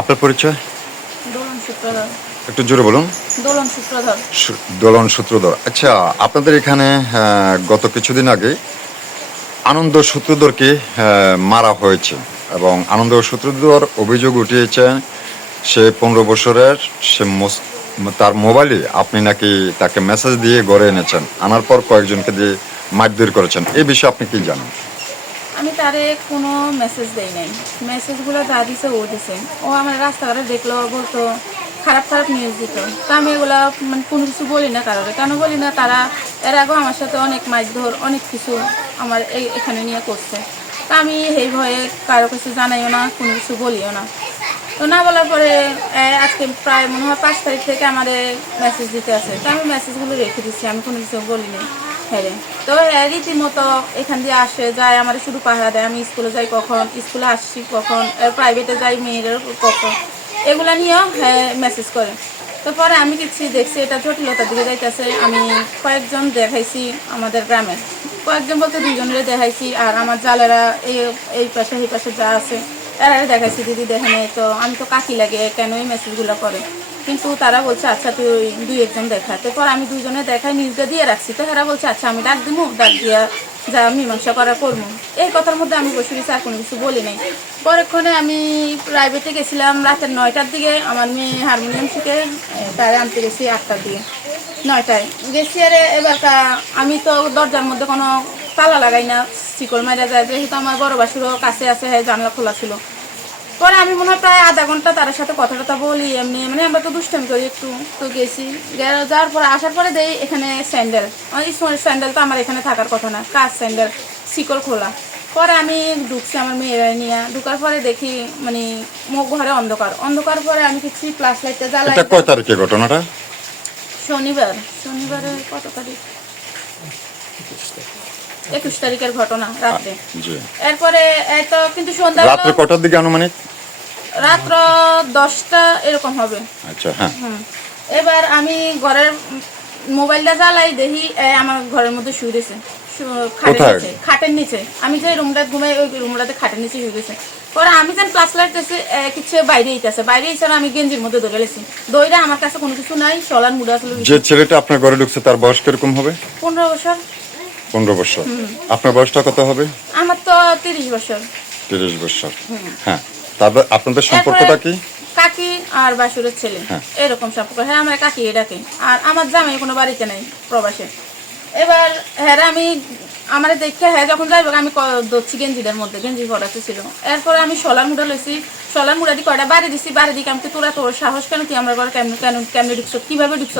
আপনার পরিচয় দোলন সূত্রধর। একটু জোরে বলুন। দোলন সূত্রধর। দোলন সূত্রধর। আচ্ছা, আপনাদের এখানে গত কিছুদিন আগে আনন্দ সূত্রধরকে মারা হয়েছে এবং আনন্দ সূত্রধর অভিযোগ উঠিয়েছেন সে 15 বছরের, সে তার মোবাইলে আপনি নাকি তাকে মেসেজ দিয়ে গড়ে এনেছেন, আনার পর কয়েকজনকে দিয়ে মারধর করেছেন। এই বিষয়ে আপনি কি জানেন? আমি তারে কোনো মেসেজ দেই নাই। মেসেজগুলো যা দিছে ও দিছে। ও আমার রাস্তাঘাটে দেখলো, বলতো খারাপ খারাপ নিউজ দিত। তা আমি এগুলা মানে কোনো কিছু বলি না কারোর। কেন বলি না, তারা এর আগেও আমার সাথে অনেক মারধর অনেক কিছু আমার এখানে নিয়ে করছে। তা আমি এই ভয়ে কারো কাছে জানাইও না, কোনো কিছু বলিও না। তো না বলার পরে আজকে প্রায় মনে হয় 5 তারিখ থেকে আমার মেসেজ দিতে আছে। তো আমি মেসেজগুলো রেখে দিচ্ছি, আমি কোনো কিছু বলিনি। হ্যাঁ, তো রীতিমতো এখান দিয়ে আসে যায়, আমার শুধু পাহারা দেয়। আমি স্কুলে যাই কখন, স্কুলে আসছি কখন, প্রাইভেটে যাই মেয়েদের কখন, এগুলা নিয়েও মেসেজ করে। তো পরে আমি কিছু দেখছি এটা জটিলতার দিকে যাইতেছে। আমি কয়েকজন দেখাইছি আমাদের গ্রামের, কয়েকজন বলতে 2জনের দেখাইছি। আর আমার জালেরা এই পাশে এই পাশে যা আছে এরা দেখাইছি, দিদি দেখে নেই। তো আমি তো কাকি লাগে, কেন এই মেসেজগুলো করে? কিন্তু তারা বলছে আচ্ছা তুই 2-1জন দেখা। তারপর আমি 2জনে দেখাই নিউজটা দিয়ে রাখছি। তো এরা বলছে আচ্ছা আমি ডাক দিব, ডাক দিয়া যা মীমাংসা করা করবো। এই কথার মধ্যে আমি বসে গেছি, আর কোনো কিছু বলি নাই। পরেক্ষণে আমি প্রাইভেটে গেছিলাম রাতের 9টার দিকে। আমার মেয়ে হারমোনিয়াম শিখে তারে আনতে গেছি 8টার দিকে, 9টায় গেছি। আরে এবার আমি তো দরজার মধ্যে কোনো তালা লাগাই না, শিকল মারা যায়। যেহেতু আমার বড় বাসুরও কাছে আছে, হ্যাঁ জানলা খোলা ছিল। পরে আমি মনে হয় প্রায় আধা ঘন্টা তার সাথে কথা টথা বলি, এমনি মানে আমরা তো দুষ্টামি করি একটু। তো গেছি, যাওয়ার পরে আসার পরে দেই এখানে স্যান্ডেল, স্মলের স্যান্ডেল তো আমার এখানে থাকার কথা না, কাজ স্যান্ডেল, শিকল খোলা। পরে আমি ঢুকছি আমার মেয়েরা নিয়ে। ঢুকার পরে দেখি মানে মুখ ঘরে অন্ধকার। অন্ধকার পরে আমি কিছু ফ্ল্যাশ লাইটটা জ্বালাই। এটা কয় তারিখে ঘটনাটা? শনিবারের কত তারিখ? 21 তারিখের ঘটনা রাত্রে। এরপরে তো কিন্তু সন্ধ্যা রাত্রে কটার দিকে আনুমানিক? রাত্র 10টা এরকম হবে। আচ্ছা, হ্যাঁ। এবার আমি ঘরের মোবাইলটা জ্বালাই, দেখি আমার ঘরের মধ্যে শুয়ে গেছে খাটের নিচে। আমি যে রুমটা ঘুমাই ওই রুমটাতে খাটের নিচে শুয়ে গেছে। পরে আমি যেন প্লাস লাইট কিছু বাইরে ইতেছে, বাইরে ইচ্ছে আমি গেঞ্জির মধ্যে দৌড়ে গেছি। দৌড়ে আমার কাছে কোনো কিছু নাই, চলার মুড আসলে। যে ছেলেটা আপনার ঘরে ঢুকছে তার বয়স কিরকম হবে? 15 বছর। 15 বছর। আপনার বয়সটা কত হবে? আমার তো 30 বছর। 30 বছর। হ্যাঁ, তারপর আপনাদের সম্পর্কটা কি? কাকি আর বাসুরের ছেলে, এরকম সম্পর্ক। হ্যাঁ, আমার কাকি ডাকে। আর আমার জামাই কোনো বাড়িতে নাই, প্রবাসে। এবার হ্যাঁ আমি আমার দেখে হ্যাঁ যখন যাইব আমি ধরছি গেঞ্জিদের মধ্যে, গেঞ্জি পরাতে ছিল। এরপরে আমি সোলার মুড়া লইছি, সোলার মুড়া দিয়ে কয়টা বাড়ি দিছি। বাড়ি দিকে আমাকে তোর সাহস কেন, তুই আমার ঘরে কেমনে ঢুকছ, কিভাবে ঢুকছ?